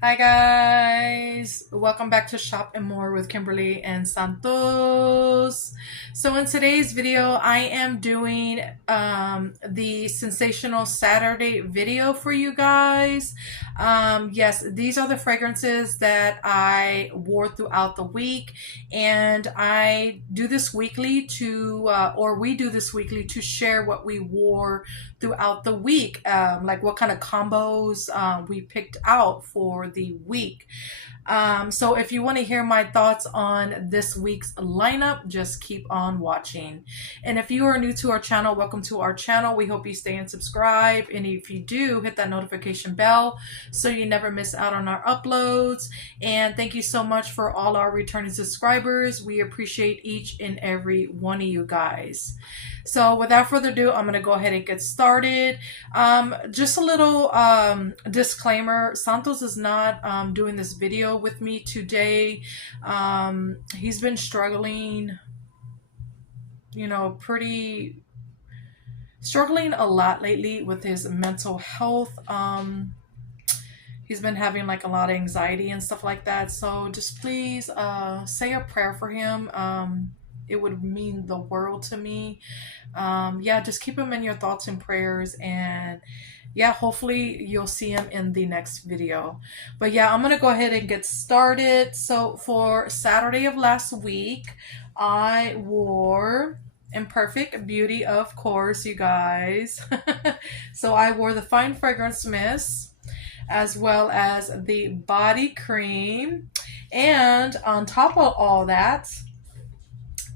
Hi guys, welcome back to Shop and More with Kimberly and Santos. So in today's video, I am doing the Scentsational Saturday video for you guys. Yes, these are the fragrances that I wore throughout the week, and I do this weekly or we do this weekly to share what we wore throughout the week, like what kind of combos we picked out for the week. So if you want to hear my thoughts on this week's lineup, just keep on watching. And if you are new to our channel, welcome to our channel. We hope you stay and subscribe. And if you do, hit that notification bell so you never miss out on our uploads. And thank you so much for all our returning subscribers. We appreciate each and every one of you guys. So without further ado, I'm going to go ahead and get started. Just a little disclaimer. Santos is not doing this video with me today. He's been struggling, struggling a lot lately with his mental health. He's been having like a lot of anxiety and stuff like that. So just please say a prayer for him. It would mean the world to me. Yeah, just keep him in your thoughts and prayers, and yeah, hopefully you'll see him in the next video. But yeah, I'm gonna go ahead and get started. So for Saturday of last week, I wore Imperfect Beauty, of course, you guys. So I wore the Fine Fragrance Mist as well as the body cream, and on top of all that,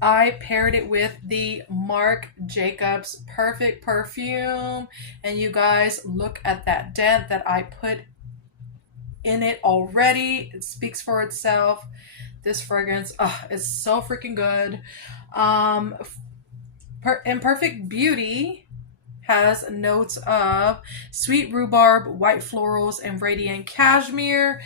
I paired it with the Marc Jacobs Perfect perfume. And you guys, look at that dent that I put in it already. It speaks for itself. This fragrance is so freaking good. Imperfect Beauty has notes of sweet rhubarb, white florals, and radiant cashmere.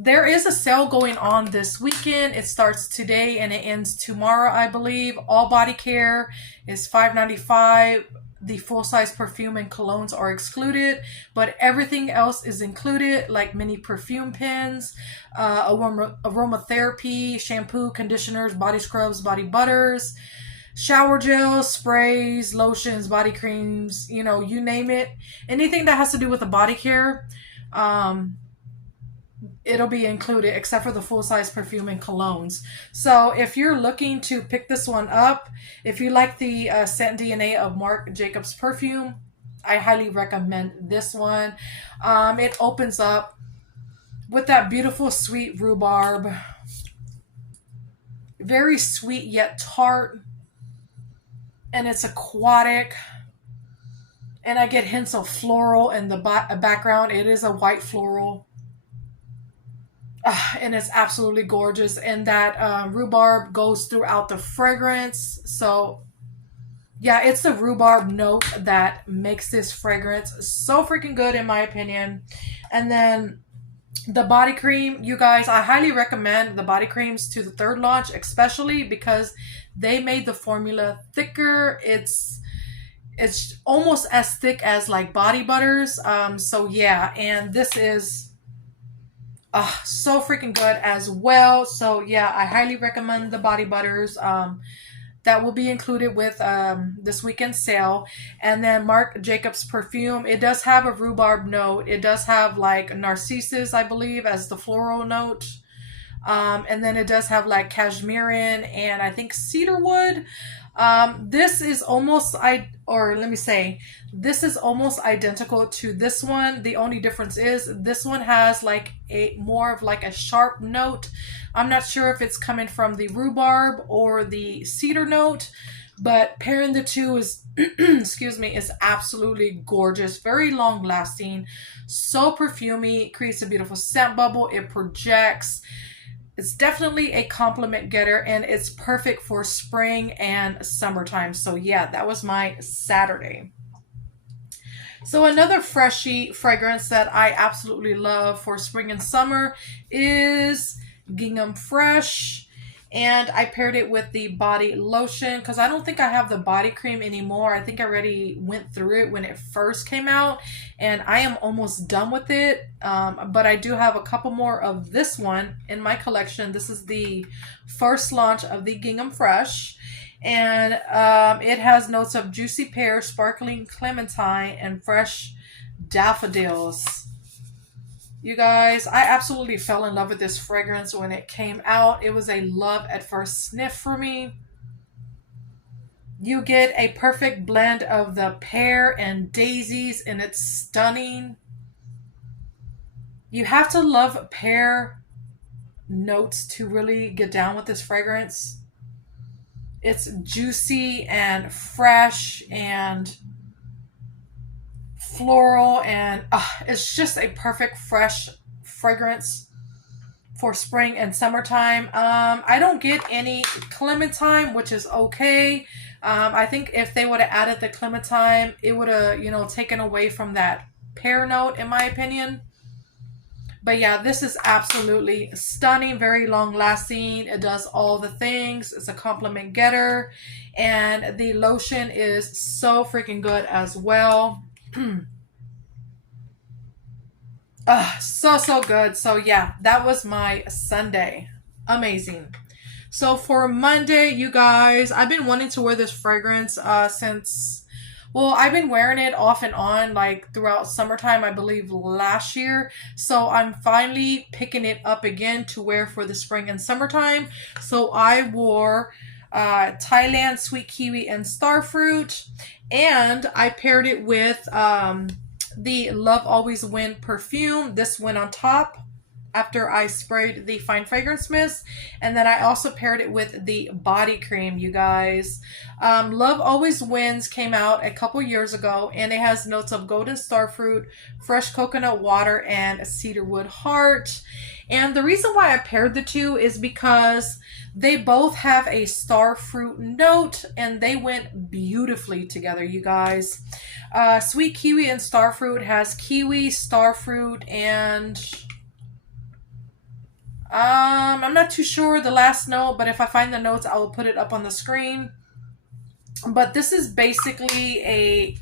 There is a sale going on this weekend. It starts today and it ends tomorrow, I believe. All body care is $5.95. The full-size perfume and colognes are excluded, but everything else is included, like mini perfume pens, aromatherapy, shampoo, conditioners, body scrubs, body butters, shower gels, sprays, lotions, body creams, you name it. Anything that has to do with the body care, it'll be included, except for the full-size perfume and colognes. So if you're looking to pick this one up, if you like the scent DNA of Marc Jacobs perfume, I highly recommend this one. It opens up with that beautiful sweet rhubarb, very sweet yet tart, and it's aquatic, and I get hints of floral in the background. It is a white floral. And it's absolutely gorgeous, and that rhubarb goes throughout the fragrance. So yeah, it's the rhubarb note that makes this fragrance so freaking good, in my opinion. And then the body cream, you guys, I highly recommend the body creams to the third launch, especially because they made the formula thicker. It's almost as thick as like body butters. So yeah, and this is so freaking good as well. So yeah, I highly recommend the body butters. That will be included with this weekend sale. And then Marc Jacobs perfume, it does have a rhubarb note. It does have like narcissus, I believe, as the floral note. And then it does have like cashmere and I think cedarwood. This is almost this is almost identical to this one. The only difference is this one has like a more of like a sharp note. I'm not sure if it's coming from the rhubarb or the cedar note, but pairing the two is excuse me, is absolutely gorgeous. Very long lasting, so perfumey, creates a beautiful scent bubble. It projects. It's definitely a compliment getter, and it's perfect for spring and summertime. So yeah, that was my Saturday. So another freshy fragrance that I absolutely love for spring and summer is Gingham Fresh. And I paired it with the body lotion because I don't think I have the body cream anymore. I think I already went through it when it first came out, and I am almost done with it. But I do have a couple more of this one in my collection. This is the first launch of the Gingham Fresh, and it has notes of juicy pear, sparkling clementine, and fresh daffodils. You guys, I absolutely fell in love with this fragrance when it came out. It was a love at first sniff for me. You get a perfect blend of the pear and daisies, and it's stunning. You have to love pear notes to really get down with this fragrance. It's juicy and fresh and floral, and it's just a perfect fresh fragrance for spring and summertime. I don't get any clementine, which is okay. I think if they would have added the clementine, it would have, taken away from that pear note, in my opinion. But yeah, this is absolutely stunning, very long lasting. It does all the things. It's a compliment getter. And the lotion is so freaking good as well. So good. So yeah, that was my Sunday. Amazing. So for Monday, you guys, I've been wanting to wear this fragrance since, well, I've been wearing it off and on like throughout summertime, I believe last year. So I'm finally picking it up again to wear for the spring and summertime. So I wore Thailand Sweet Kiwi and Starfruit, and I paired it with the Love Always Win perfume. This went on top after I sprayed the Fine Fragrance Mist. And then I also paired it with the body cream, you guys. Love Always Wins came out a couple years ago, and it has notes of golden starfruit, fresh coconut water, and cedarwood heart. And the reason why I paired the two is because they both have a starfruit note, and they went beautifully together, you guys. Sweet Kiwi and Starfruit has kiwi, starfruit, and I'm not too sure the last note, but if I find the notes, I will put it up on the screen. But this is basically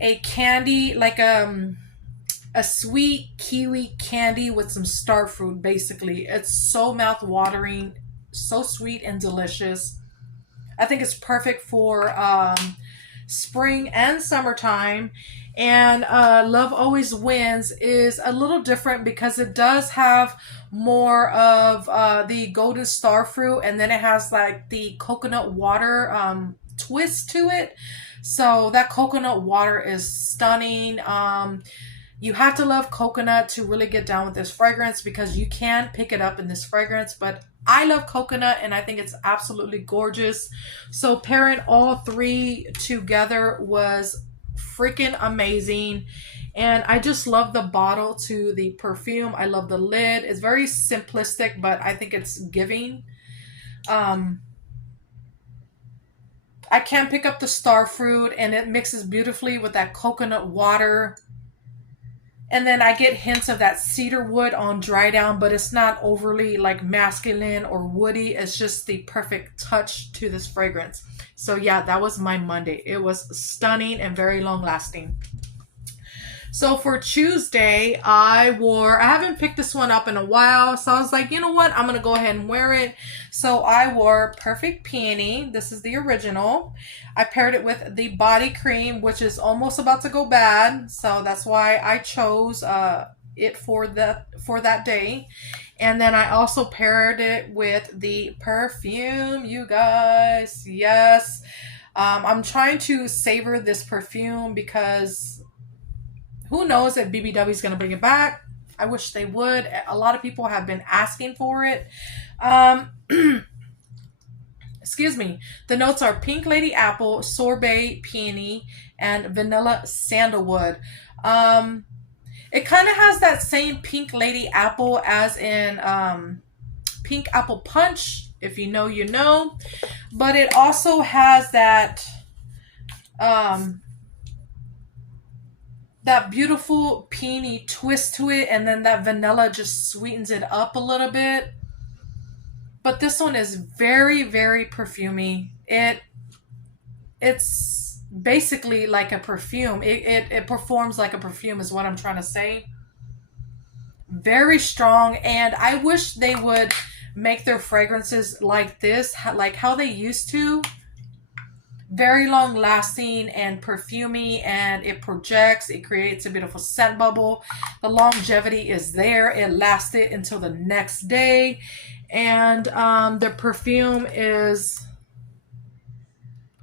a candy, like a sweet kiwi candy with some starfruit, basically. It's so mouth-watering, so sweet and delicious. I think it's perfect for spring and summertime. And Love Always Wins is a little different because it does have more of the golden starfruit, and then it has like the coconut water twist to it. So that coconut water is stunning. You have to love coconut to really get down with this fragrance because you can pick it up in this fragrance, but I love coconut and I think it's absolutely gorgeous. So pairing all three together was freaking amazing. And I just love the bottle to the perfume. I love the lid. It's very simplistic, but I think it's giving. I can pick up the starfruit, and it mixes beautifully with that coconut water. And then I get hints of that cedar wood on dry down, but it's not overly like masculine or woody. It's just the perfect touch to this fragrance. So yeah, that was my Monday. It was stunning and very long lasting. So for Tuesday, I haven't picked this one up in a while. So I was like, you know what? I'm going to go ahead and wear it. So I wore Perfect Peony. This is the original. I paired it with the body cream, which is almost about to go bad. So that's why I chose it for that day. And then I also paired it with the perfume, you guys. Yes. I'm trying to savor this perfume because who knows if BBW is going to bring it back. I wish they would. A lot of people have been asking for it. Excuse me. The notes are Pink Lady Apple, Sorbet Peony, and Vanilla Sandalwood. It kind of has that same Pink Lady Apple as in Pink Apple Punch. If you know, you know. But it also has that beautiful peony twist to it, and then that vanilla just sweetens it up a little bit. But this one is very, very perfumey. It's basically like a perfume. It performs like a perfume is what I'm trying to say. Very strong, and I wish they would make their fragrances like this, like how they used to. Very long lasting and perfumey, and it projects, it creates a beautiful scent bubble. The longevity is there. It lasted until the next day, and the perfume is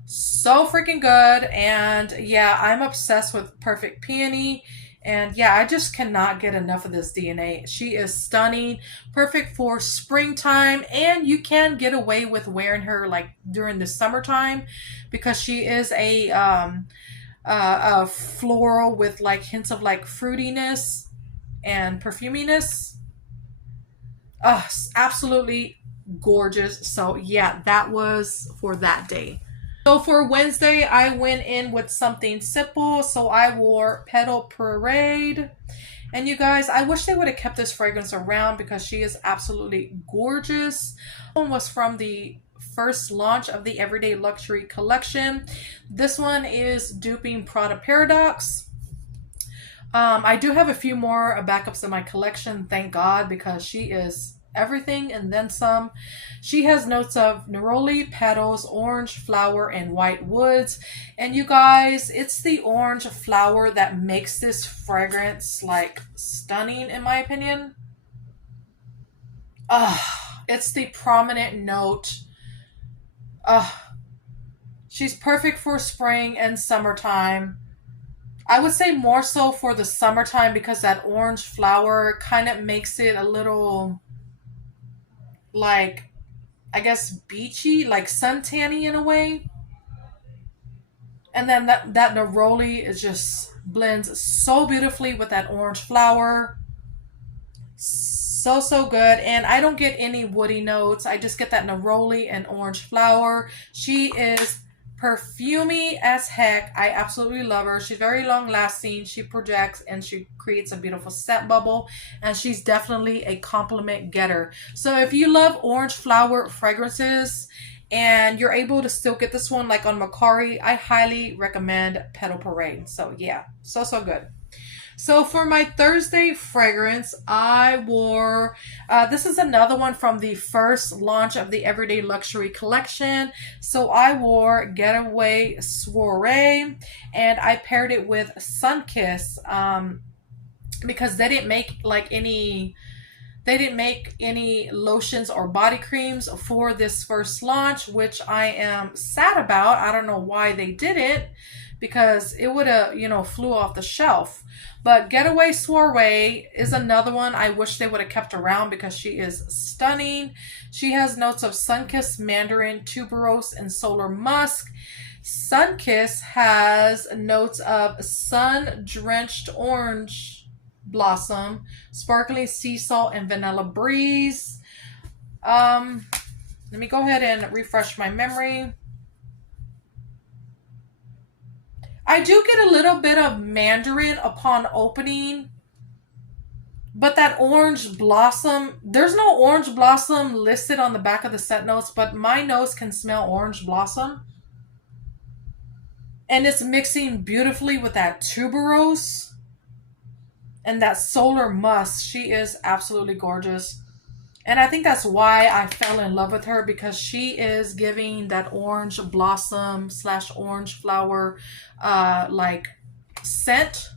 so freaking good. And yeah, I'm obsessed with Perfect Peony. And yeah, I just cannot get enough of this DNA. She is stunning, perfect for springtime, and you can get away with wearing her like during the summertime because she is a floral with like hints of like fruitiness and perfuminess. Absolutely gorgeous. So yeah, that was for that day. So for Wednesday, I went in with something simple. So I wore Petal Parade. And you guys, I wish they would have kept this fragrance around because she is absolutely gorgeous. This one was from the first launch of the Everyday Luxury collection. This one is duping Prada Paradox. I do have a few more backups in my collection, thank God, because she is everything and then some. She has notes of neroli, petals, orange flower, and white woods. And you guys, it's the orange flower that makes this fragrance like stunning in my opinion. It's the prominent note. She's perfect for spring and summertime. I would say more so for the summertime because that orange flower kind of makes it a little like, I guess, beachy, like suntanny in a way. And then that neroli is just blends so beautifully with that orange flower. So good. And I don't get any woody notes. I just get that neroli and orange flower. She is perfumey as heck. I absolutely love her. She's very long lasting. She projects and she creates a beautiful scent bubble, and she's definitely a compliment getter. So if you love orange flower fragrances and you're able to still get this one like on MERCARI, I highly recommend Petal Parade. So yeah, so good. So for my Thursday fragrance, I wore, this is another one from the first launch of the Everyday Luxury collection. So I wore Getaway Soiree, and I paired it with Sunkiss because they didn't make like any lotions or body creams for this first launch, which I am sad about. I don't know why they did it, because it would have, flew off the shelf. But Getaway Soiree is another one I wish they would have kept around because she is stunning. She has notes of Sunkissed Mandarin, Tuberose, and Solar Musk. Sunkissed has notes of sun-drenched orange blossom, sparkling sea salt, and vanilla breeze. Let me go ahead and refresh my memory. I do get a little bit of mandarin upon opening, but that orange blossom, there's no orange blossom listed on the back of the scent notes, but my nose can smell orange blossom. And it's mixing beautifully with that tuberose and that solar musk. She is absolutely gorgeous. And I think that's why I fell in love with her, because she is giving that orange blossom / orange flower like scent.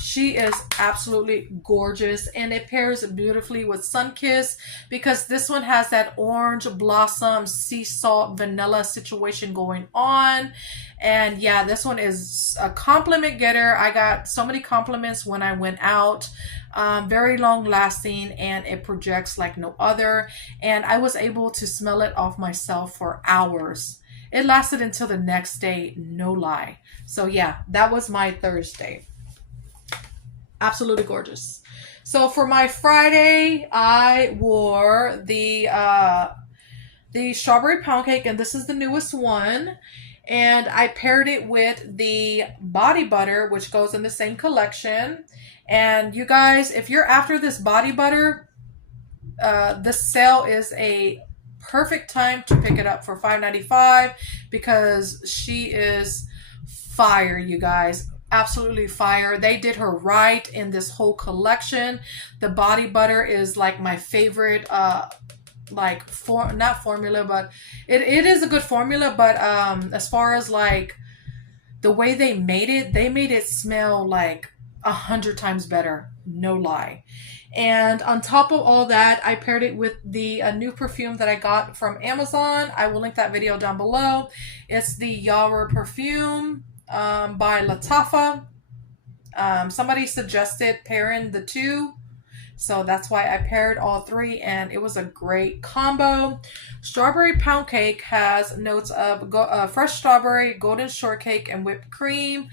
She is absolutely gorgeous, and it pairs beautifully with Sunkiss because this one has that orange blossom sea salt vanilla situation going on. And yeah, this one is a compliment getter. I got so many compliments when I went out. Very long lasting, and it projects like no other, and I was able to smell it off myself for hours. It lasted until the next day, no lie. So yeah, that was my Thursday. Absolutely gorgeous. So for my Friday, I wore the strawberry pound cake, and this is the newest one. And I paired it with the body butter, which goes in the same collection. And you guys, if you're after this body butter, this sale is a perfect time to pick it up for $5.95 because she is fire, you guys. Absolutely fire. They did her right in this whole collection. The body butter is like my favorite like not formula, but it is a good formula, but as far as like the way they made it smell like 100 times better, no lie. And on top of all that, I paired it with the new perfume that I got from Amazon. I will link that video down below. It's the Yara perfume by Latafa. Somebody suggested pairing the two, so that's why I paired all three, and it was a great combo. Strawberry Pound Cake has notes of fresh strawberry, golden shortcake, and whipped cream.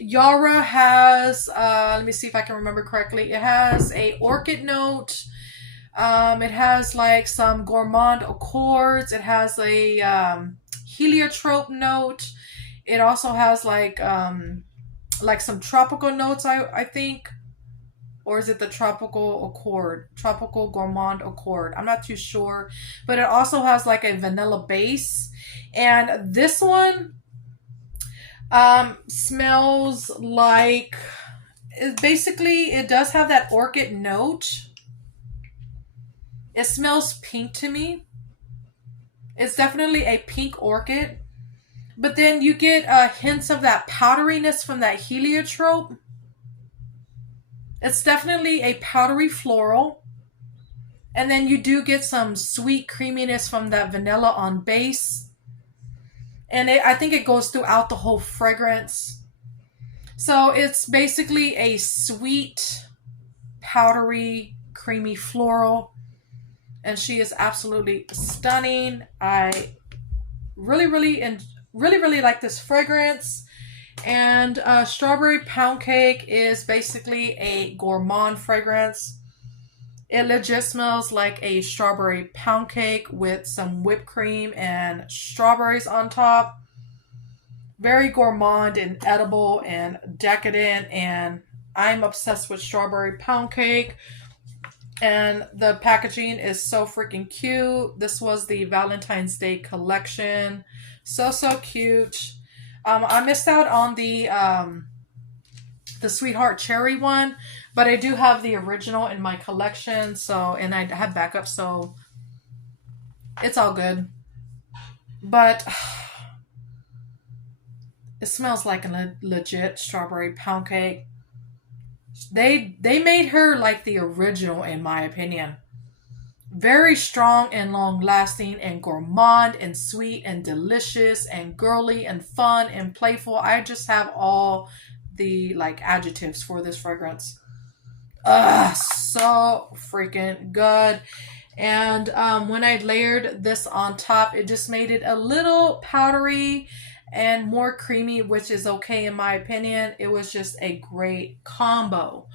Yara has, let me see if I can remember correctly, it has a orchid note. It has like some gourmand accords. It has a heliotrope note. It also has like some tropical notes, I think. Or is it the tropical accord? Tropical gourmand accord. I'm not too sure. But it also has like a vanilla base. And this one smells like, it does have that orchid note. It smells pink to me. It's definitely a pink orchid. But then you get hints of that powderiness from that heliotrope. It's definitely a powdery floral. And then you do get some sweet creaminess from that vanilla on base. And I think it goes throughout the whole fragrance. So it's basically a sweet, powdery, creamy floral. And she is absolutely stunning. I really like this fragrance. And Strawberry Pound Cake is basically a gourmand fragrance. It legit smells like a strawberry pound cake with some whipped cream and strawberries on top. Very gourmand and edible and decadent, and I'm obsessed with Strawberry Pound Cake. And the packaging is so freaking cute. This was the Valentine's Day collection. So cute. I missed out on the Sweetheart Cherry one, but I do have the original in my collection. So, and I have backup, so it's all good. But it smells like a legit Strawberry Pound Cake. They made her like the original, in my opinion. Very strong and long lasting and gourmand and sweet and delicious and girly and fun and playful. I just have all the like adjectives for this fragrance. So freaking good. And when I layered this on top, it just made it a little powdery and more creamy, which is okay in my opinion. It was just a great combo.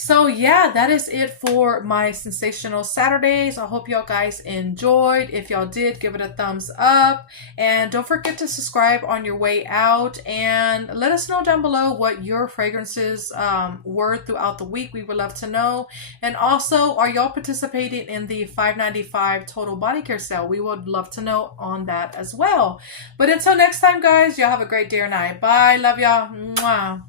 So yeah, that is it for my Scentsational Saturdays. I hope y'all guys enjoyed. If y'all did, give it a thumbs up. And don't forget to subscribe on your way out. And let us know down below what your fragrances were throughout the week. We would love to know. And also, are y'all participating in the $5.95 total body care sale? We would love to know on that as well. But until next time, guys, y'all have a great day or night. Bye. Love y'all. Mwah.